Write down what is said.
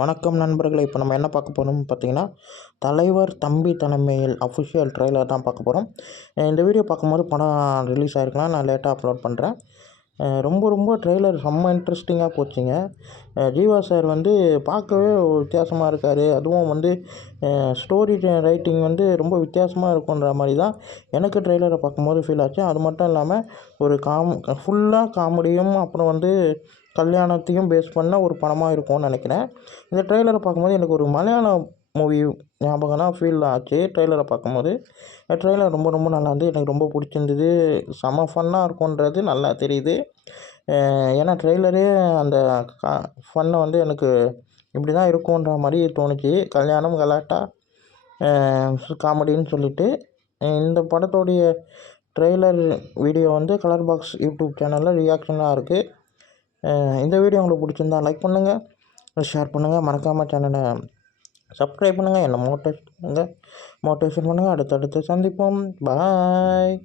வணக்கம் நண்பர்களே. இப்போ நம்ம என்ன பார்க்க போகிறோம்னு பார்த்தீங்கன்னா, தலைவர் தம்பி தலைமையில் அஃபிஷியல் ட்ரெய்லர் தான் பார்க்க போகிறோம். இந்த வீடியோ பார்க்கும்போது படம் ரிலீஸ் ஆகிருக்கலாம், நான் லேட்டாக அப்லோட் பண்ணுறேன். ரொம்ப ட்ரெய்லர் செம்ம இன்ட்ரெஸ்டிங்காக போச்சுங்க. ஜீவா சார் வந்து பார்க்கவே வித்தியாசமாக இருக்கார். அதுவும் வந்து ஸ்டோரி ரைட்டிங் வந்து ரொம்ப வித்தியாசமாக இருக்குன்ற மாதிரி தான் எனக்கு ட்ரெய்லரை பார்க்கும்போது ஃபீல் ஆச்சு. அது மட்டும் இல்லாமல் ஒரு ஃபுல்லாக காமெடியும் அப்புறம் வந்து கல்யாணத்தையும் பேஸ் பண்ண ஒரு படமாக இருக்கும்னு நினைக்கிறேன். இந்த ட்ரெய்லரை பார்க்கும்போது எனக்கு ஒரு மலையாளம் மூவி ஞாபகம் தான் ஃபீல் ஆச்சு ட்ரெய்லரை பார்க்கும்போது. ட்ரெய்லர் ரொம்ப நல்லா இருந்து எனக்கு ரொம்ப பிடிச்சிருந்தது. செம ஃபன்னாக இருக்குன்றது நல்லா தெரியுது. ஏன்னா ட்ரெய்லரே அந்த ஃபன்னை வந்து எனக்கு இப்படி தான் இருக்குன்ற மாதிரி தோணுச்சு. கல்யாணம் கலாட்டா காமெடின்னு சொல்லிட்டு இந்த படத்தோடைய ட்ரெய்லர் வீடியோ வந்து கலர் பாக்ஸ் யூடியூப் சேனலில் ரியாக்ஷனாக இருக்குது. இந்த வீடியோ உங்களுக்கு பிடிச்சிருந்தா லைக் பண்ணுங்கள், ஷேர் பண்ணுங்கள், மறக்காமல் சேனலை சப்ஸ்கிரைப் பண்ணுங்கள், என்னை மோட்டிவேஷன் பண்ணுங்கள். அடுத்தடுத்து சந்திப்போம். பாய்.